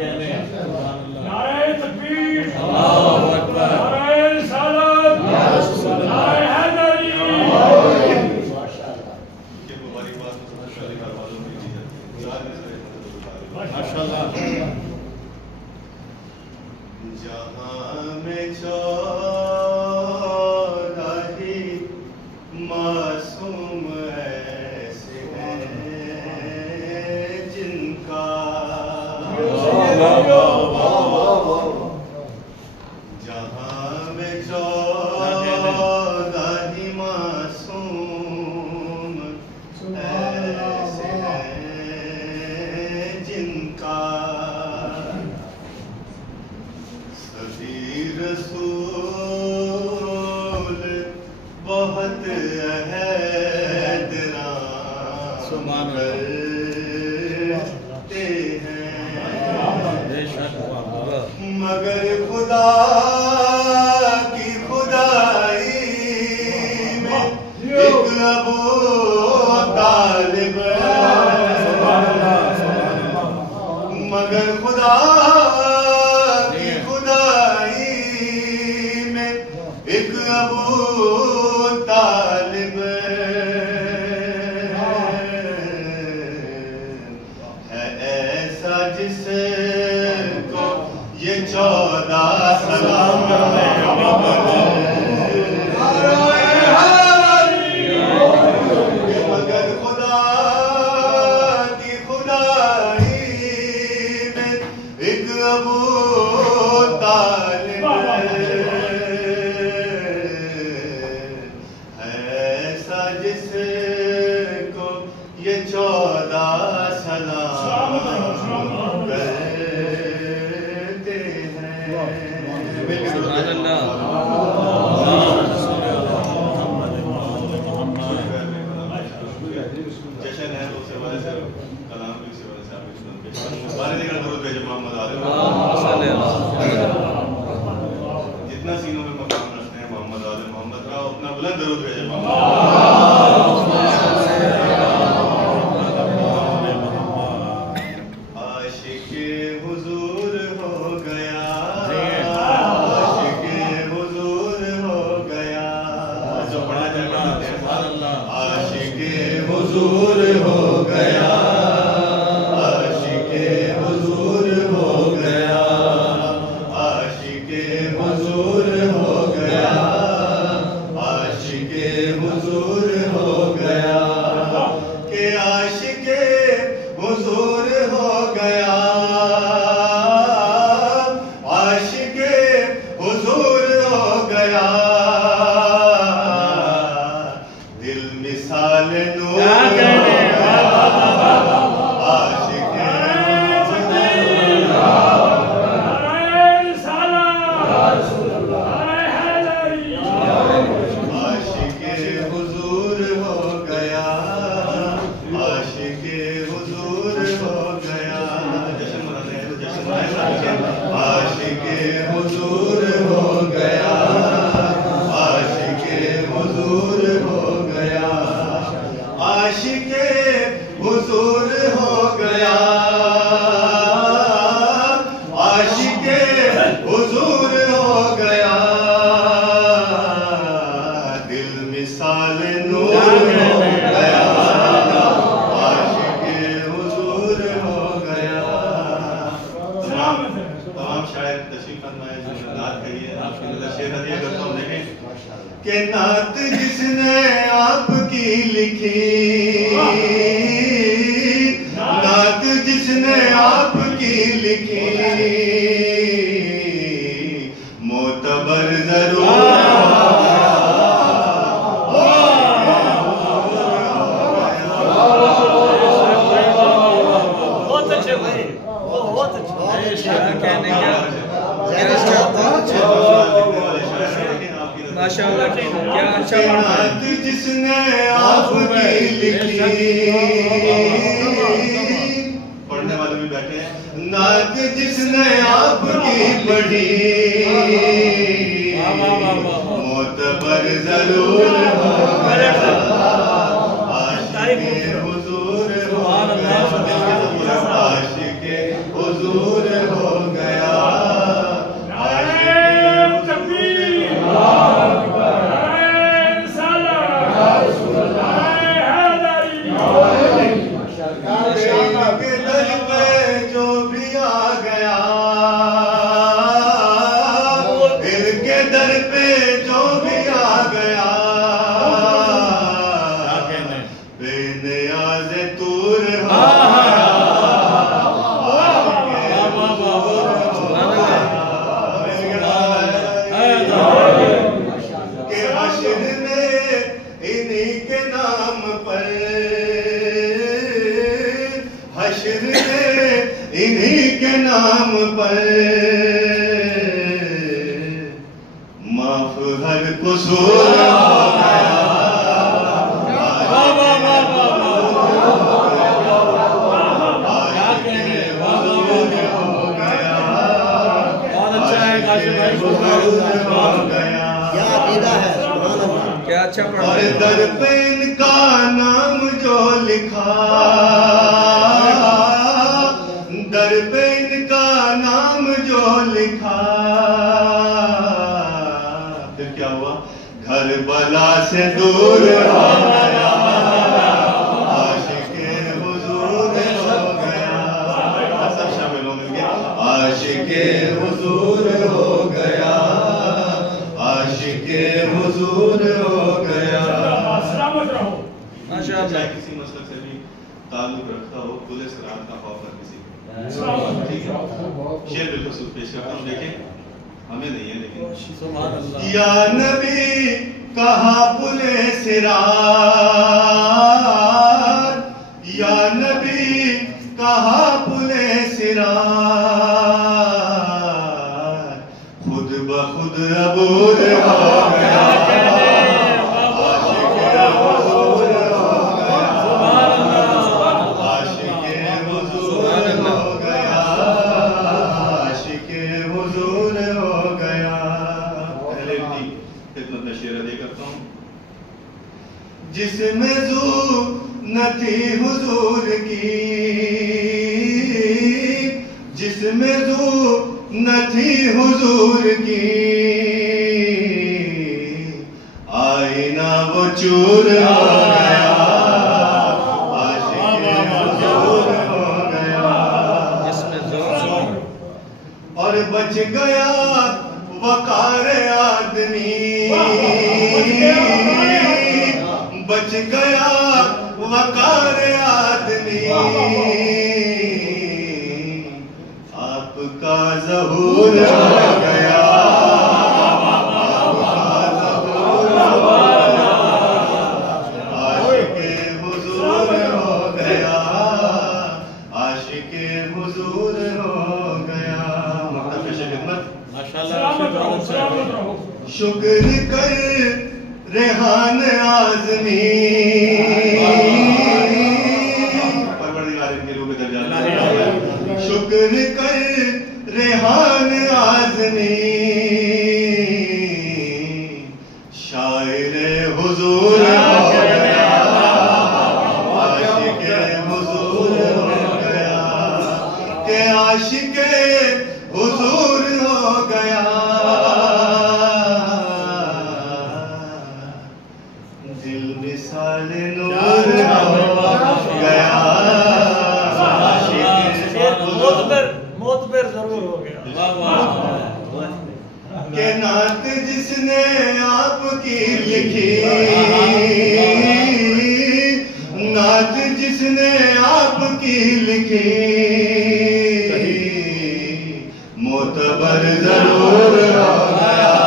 نعرہ تکبیر، نعرہ رسالت، نعرہ حیدری۔ جہاں میں چودھری معصوم ایسے ہیں جن کا جہاں میں چودھری معصوم ایسے ہیں جن کا سبھی رسول بہت احترام کرتے ہیں مگر خدا کی خدائی میں ایک ابو طالب مگر خدا کی خدائی میں ایک ابو طالب ہے ایسا جس کو یہ 14 سلام مگر خدا کی خدائی میں ایک ابو طالب ایسا جس کو یہ 14 سلام کرتے ہیں جشن ہے اس حوالے سے کلام بھی اس حوالے سے آپ سن کے بارے دیگر درود بھیجے محمد عالم جتنا سینوں میں مقام رکھتے ہیں محمد عالم محمد راہ اپنا بلند درود بھیجے محمد عاشق حضور ہو گیا عاشق حضور ہو گیا جو پڑھا جائے عاشق حضور ہو گیا عاشق حضور ہو گیا عاشق حضور ہو گیا عاشق حضور ہو گیا کہ عاشق حضور ہو گیا عاشق حضور ہو گیا دل مثال نور عاشق عاشق حضور ہو گیا عاشق حضور ہو گیا جشن مناتے ہیں جشن عاشق حضور ہو گیا عاشق حضور ہو گیا عاشق حضور ہو گیا عاشق حضور ہو گیا دل مثال نور ہو گیا عاشق حضور ہو گیا تمام شاعر تشریف فرمائے جو نعت کہی ہے آپ کی نظر شعر ہدیہ کرتا ہوں دیکھیں کہ نعت جس نے آپ کی لکھی نعت جس نے آپ کی لکھی معتبر ضرور بہت اچھے بھائی بہت اچھے ماشاءاللہ کیا اچھا نعت جس نے آپ کی لکھی پڑھنے والے بھی بیٹھے ہیں نعت جس نے آپ کی پڑھی معتبر ضرور ہو گیا عاشق حضور ہو گیا عاشق حضور ہو राज तूर हो के हश्र में इन्हीं के नाम पर, हश्र में इन्हीं के नाम पर माफ हर कसूर हो गया। क्या अच्छा पढ़ा और दर पे इनका नाम जो लिखा, दर पे इनका नाम जो लिखा, फिर क्या हुआ? घर बला से दूर हो गया, आशिके हुजूर हो गया। सब शामिल हो मिलके, आशिके हुजूर हो गया, आशिके हुजूर हो गया। सलामत रहो। माशाअल्लाह। चाहे किसी मसलक से भी ताल्लुक रखता हो, पुलिस रात का खौफ हर किसी को। ठीक है, शेर बिलखसूस पेश करता हूँ, देखें हमें नहीं है लेकिन सुभान अल्लाह। या नबी कहा पुले सिरार, या नबी कहा पुले सिरार, खुद बखुद अबूर हो गया, आशिके हुजूर हो गया, आशिके हुजूर हो गया, आशिके हुजूर हो गया। पहले की खिदमत में शेर अदा करता हूँ। जिसमें ज़ू न थी हुजूर की, जिसमें ज़ू न थी हुजूर की, आईना वो चूर हो गया, आशिके हुजूर हो गया। जिसमें ज़ोर और बच गया वकार आदमी, बच गया वकार आदमी, आपका ज़हूर हो गया, आपका ज़हूर हो गया, आशिके हुजूर हो गया, आशिके हुजूर हो गया। मुख्तफिश खिदमत सलामत रहो, सलामत रहो। शुक्र कर रेहान आज़मी, परवरदिगार इनके रूह में दर्जा दे। शुक्र कर रेहान आज़मी, शायर हुजूर हो गया, आशिके हुजूर हो गया, के आशिके हुजूर हो गया। दिल मिसाल नूर हो गया, मोतबर जरूर हो गया। के नात जिसने आपकी लिखी, नात जिसने आपकी लिखी, मोतबर जरूर हो गया,